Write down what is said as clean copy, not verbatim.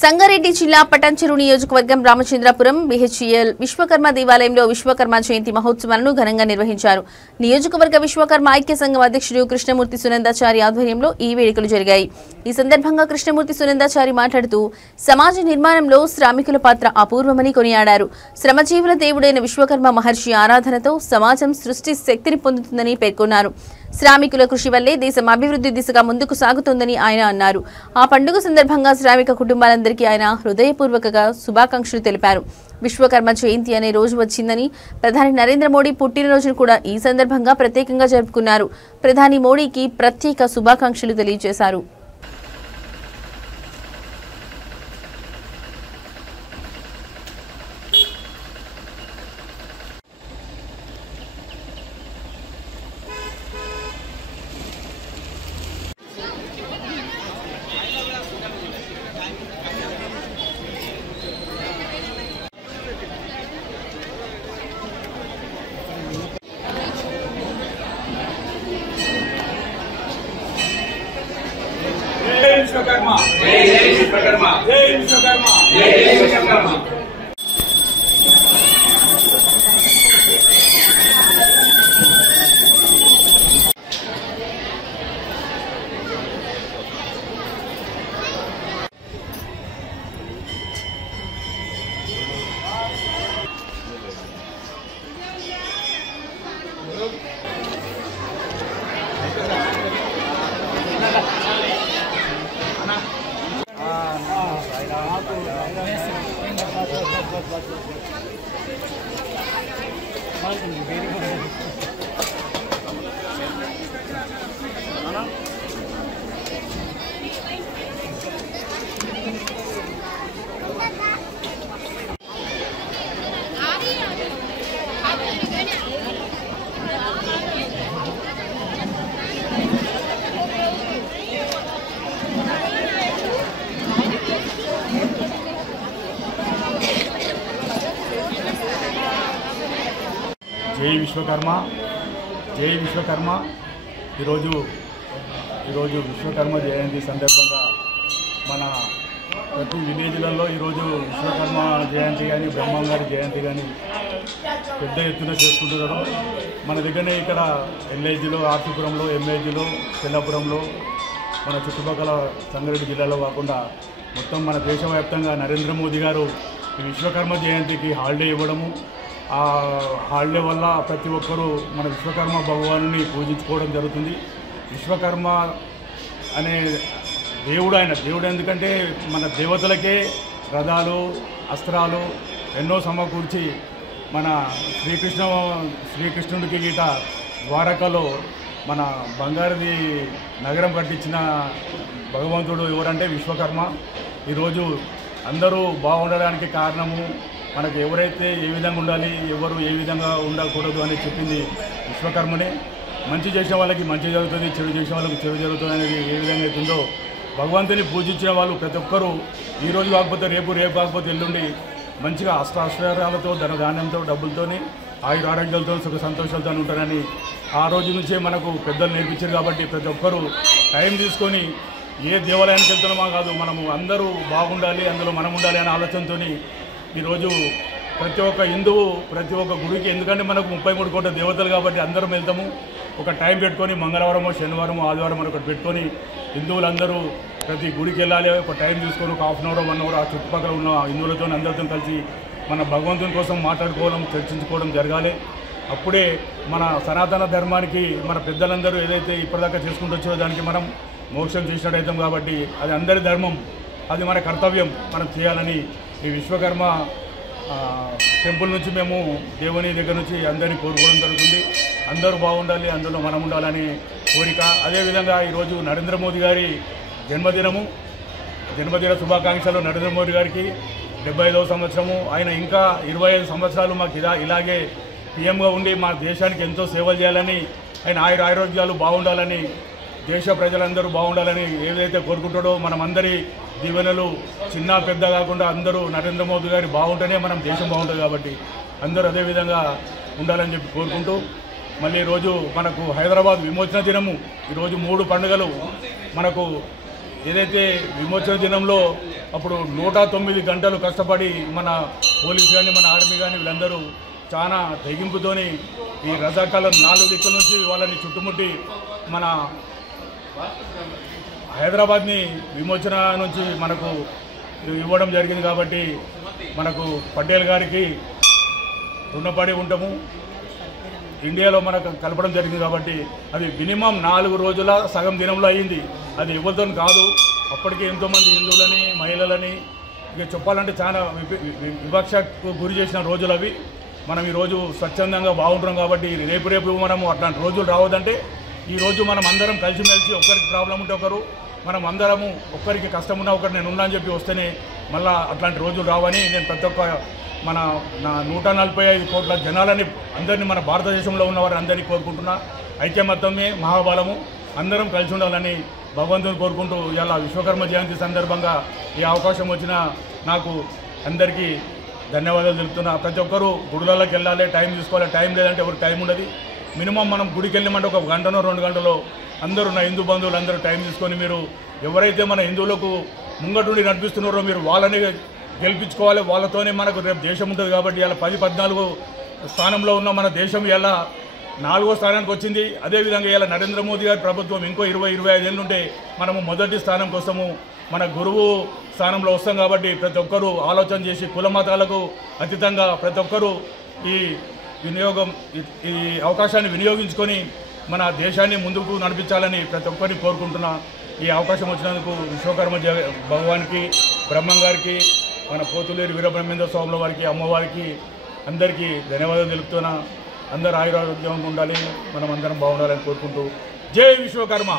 సంగారెడ్డి జిల్లా పటాన్చెరు నియోజకవర్గం రామచంద్రపురం బిహెచ్ఎల్ విశ్వకర్మ దేవాలయంలో విశ్వకర్మ జయంతి మహోత్సవాలను ఘనంగా నిర్వహించారు. నియోజకవర్గ విశ్వకర్మ ఐక్య సంఘం అధ్యక్షుడు కృష్ణమూర్తి సునందాచారి ఆధ్వర్యంలో ఈ వేడుకలు జరిగాయి. ఈ సందర్భంగా కృష్ణమూర్తి సునందాచారి మాట్లాడుతూ సమాజ నిర్మాణంలో శ్రామికుల పాత్ర అపూర్వమని కొనియాడారు. శ్రమజీవుల దేవుడైన విశ్వకర్మ మహర్షి ఆరాధనతో సమాజం సృష్టి శక్తిని పొందుతుందని పేర్కొన్నారు. శ్రామికుల కృషి వల్లే దేశం అభివృద్ధి దిశగా ముందుకు సాగుతుందని ఆయన అన్నారు. ఆ పండుగ సందర్భంగా శ్రామిక కుటుంబాలందరికీ ఆయన హృదయపూర్వకంగా శుభాకాంక్షలు తెలిపారు. విశ్వకర్మ జయంతి అనే రోజు వచ్చిందని ప్రధాని నరేంద్ర మోడీ పుట్టినరోజును కూడా ఈ సందర్భంగా ప్రత్యేకంగా జరుపుకున్నారు. ప్రధాని మోడీకి ప్రత్యేక శుభాకాంక్షలు తెలియజేశారు. विश्वकर्मा जय विश्वकर्मा जय विश्वकर्मा जय विश्वकर्मा। జై విశ్వకర్మ జై విశ్వకర్మ। ఈరోజు విశ్వకర్మ జయంతి సందర్భంగా మన ప్రతి విలేజ్లలో ఈరోజు విశ్వకర్మ జయంతి కానీ బ్రహ్మంగారి జయంతి కానీ పెద్ద ఎత్తున చేసుకుంటున్నారు. మన దగ్గరనే ఇక్కడ ఎల్ఐజీలో, ఆర్సీపురంలో, ఎంఐజీలో, తెల్లాపురంలో, మన చుట్టుపక్కల సంగారెడ్డి జిల్లాలో కాకుండా మొత్తం మన దేశవ్యాప్తంగా నరేంద్ర మోదీ గారు ఈ విశ్వకర్మ జయంతికి హాలిడే ఇవ్వడము, ఆ హాలిడే వల్ల ప్రతి ఒక్కరూ మన విశ్వకర్మ భగవానుని పూజించుకోవడం జరుగుతుంది. విశ్వకర్మ అనే దేవుడు ఎందుకంటే మన దేవతలకే రథాలు, అస్త్రాలు ఎన్నో సమకూర్చి మన శ్రీకృష్ణుడికి గీట ద్వారకలో మన బంగారుది నగరం కట్టించిన భగవంతుడు ఎవరంటే విశ్వకర్మ. ఈరోజు అందరూ బాగుండడానికి కారణము మనకు ఎవరైతే ఏ విధంగా ఉండాలి, ఎవరు ఏ విధంగా ఉండకూడదు అని చెప్పింది విశ్వకర్మనే. మంచి చేసిన వాళ్ళకి మంచి జరుగుతుంది, చెడు చేసిన వాళ్ళకి చెడు జరుగుతుంది అనేది ఏ విధంగా అవుతుందో భగవంతుని పూజించిన వాళ్ళు ప్రతి ఒక్కరూ ఈరోజు కాకపోతే రేపు కాకపోతే ఎల్లుండి మంచిగా అష్టాశ్చర్యాలతో, ధనధాన్యంతో, డబ్బులతోని, ఆరోగ్యాలతో, సుఖ సంతోషాలతో ఉంటారని ఆ రోజు నుంచే మనకు పెద్దలు నేర్పించారు. కాబట్టి ప్రతి ఒక్కరూ టైం తీసుకొని ఏ దేవాలయానికి వెళ్తున్నామో కాదు, మనము అందరూ బాగుండాలి, అందులో మనం ఉండాలి అనే ఆలోచనతో ఈరోజు ప్రతి ఒక్క హిందువు ప్రతి ఒక్క గుడికి, ఎందుకంటే మనకు 33 కోట్ల దేవతలు కాబట్టి అందరం వెళ్తాము. ఒక టైం పెట్టుకొని మంగళవారమో, శనివారమో, ఆదివారం ఒకటి పెట్టుకొని హిందువులందరూ ప్రతి గుడికి వెళ్ళాలి. ఒక టైం తీసుకొని ఒక హాఫ్ అన్ అవర్, 1 అవర్ ఆ చుట్టుపక్కల ఉన్న హిందువులతో అందరితో కలిసి మన భగవంతుని కోసం మాట్లాడుకోవడం, చర్చించుకోవడం జరగాలి. అప్పుడే మన సనాతన ధర్మానికి మన పెద్దలందరూ ఏదైతే ఇప్పటిదాకా చేసుకుంటూ వచ్చో దానికి మనం మోక్షం చేసినట్టు అవుతాం. కాబట్టి అది అందరి ధర్మం, అది మన కర్తవ్యం, మనం చేయాలని ఈ విశ్వకర్మ టెంపుల్ నుంచి మేము దేవుని దగ్గర నుంచి అందరినీ కోరుకోవడం జరుగుతుంది. అందరూ బాగుండాలి, అందులో మనం ఉండాలని కోరిక. అదేవిధంగా ఈరోజు నరేంద్ర మోదీ గారి జన్మదిన శుభాకాంక్షలు. నరేంద్ర మోదీ గారికి 75వ సంవత్సరము. ఆయన ఇంకా 25 సంవత్సరాలు మాకు ఇలాగే పీఎంగా ఉండి మా దేశానికి ఎంతో సేవలు చేయాలని, ఆయన ఆరోగ్యాలు బాగుండాలని, దేశ ప్రజలందరూ బాగుండాలని ఏదైతే కోరుకుంటాడో మనమందరి దీవెనలు చిన్న పెద్ద కాకుండా అందరూ నరేంద్ర మోదీ గారి బాగుంటేనే మనం దేశం బాగుంటుంది. కాబట్టి అందరూ అదే విధంగా ఉండాలని చెప్పి కోరుకుంటూ మళ్ళీ రోజు మనకు హైదరాబాద్ విమోచన దినము ఈ రోజు 3 పండుగలు మనకు ఏదైతే విమోచన దినంలో అప్పుడు 109 గంటలు కష్టపడి మన పోలీసు కానీ మన ఆర్మీ కానీ వీళ్ళందరూ చాలా తెగింపుతోని ఈ రజాకాలం 4 దిక్కుల నుంచి వాళ్ళని చుట్టుముట్టి మన హైదరాబాద్ని విమోచన నుంచి మనకు ఇవ్వడం జరిగింది. కాబట్టి మనకు పటేల్ గారికి రుణపడి ఉంటాము. ఇండియాలో మనకు కలపడం జరిగింది కాబట్టి అది మినిమం 4 రోజుల సగం దినంలో అయ్యింది. అది ఎవరితో కాదు. అప్పటికే ఎంతోమంది హిందువులని మహిళలని ఇక చెప్పాలంటే చాలా వివక్షకు గురి చేసిన రోజులు అవి. మనం ఈరోజు స్వచ్ఛందంగా బాగుంటున్నాం కాబట్టి రేపు మనము అట్లాంటి రోజులు రావద్దంటే ఈరోజు మనం అందరం కలిసిమెలిసి ఒకరికి ప్రాబ్లం ఉంటే ఒకరు, మనం అందరము ఒక్కరికి కష్టం ఉన్నా ఒకరు నేను ఉన్నా అని చెప్పి వస్తేనే మళ్ళీ అట్లాంటి రోజులు రావని నేను ప్రతి ఒక్క మన 145 కోట్ల జనాలని అందరినీ మన భారతదేశంలో ఉన్న వారిని అందరినీ కోరుకుంటున్నా. ఐక్యమత్యమే మహాబలము, అందరం కలిసి ఉండాలని భగవంతుని కోరుకుంటూ ఇలా విశ్వకర్మ జయంతి సందర్భంగా ఈ అవకాశం వచ్చిన నాకు అందరికీ ధన్యవాదాలు తెలుపుతున్నా. ప్రతి ఒక్కరూ గుడులలోకి వెళ్ళాలి, టైం తీసుకోవాలి. టైం లేదంటే ఎవరికి టైం ఉండదు. మినిమం మనం గుడికి వెళ్ళమంటే 1 గంటనో 2 గంటలో అందరూ నా హిందూ బంధువులు అందరూ టైం తీసుకొని మీరు ఎవరైతే మన హిందువులకు ముంగటుండి నడిపిస్తున్నారో మీరు వాళ్ళని గెలిపించుకోవాలి. వాళ్ళతోనే మనకు రేపు దేశం ఉంటుంది. కాబట్టి ఇలా 10-14 స్థానంలో ఉన్న మన దేశం ఇలా 4వ స్థానానికి వచ్చింది. అదేవిధంగా ఇలా నరేంద్ర మోదీ గారి ప్రభుత్వం ఇంకో 20-25 ఏళ్ళు ఉంటే మనము మొదటి స్థానం కోసము మన గురువు స్థానంలో వస్తాం. కాబట్టి ప్రతి ఒక్కరూ ఆలోచన చేసి కుల మతాలకు అతీతంగా ప్రతి ఒక్కరూ ఈ అవకాశాన్ని వినియోగించుకొని మన దేశాన్ని ముందుకు నడిపించాలని ప్రతి ఒక్కరిని కోరుకుంటున్నా. ఈ అవకాశం వచ్చినందుకు విశ్వకర్మ భగవానికి, బ్రహ్మం గారికి, మన పోతులేరు వీరబ్రహ్మేంద్ర స్వాముల వారికి, అమ్మవారికి అందరికీ ధన్యవాదాలు తెలుపుతున్నా. అందరూ ఆయురారోగ్యంగా ఉండాలి, మనం అందరం బాగుండాలని కోరుకుంటూ జై విశ్వకర్మ.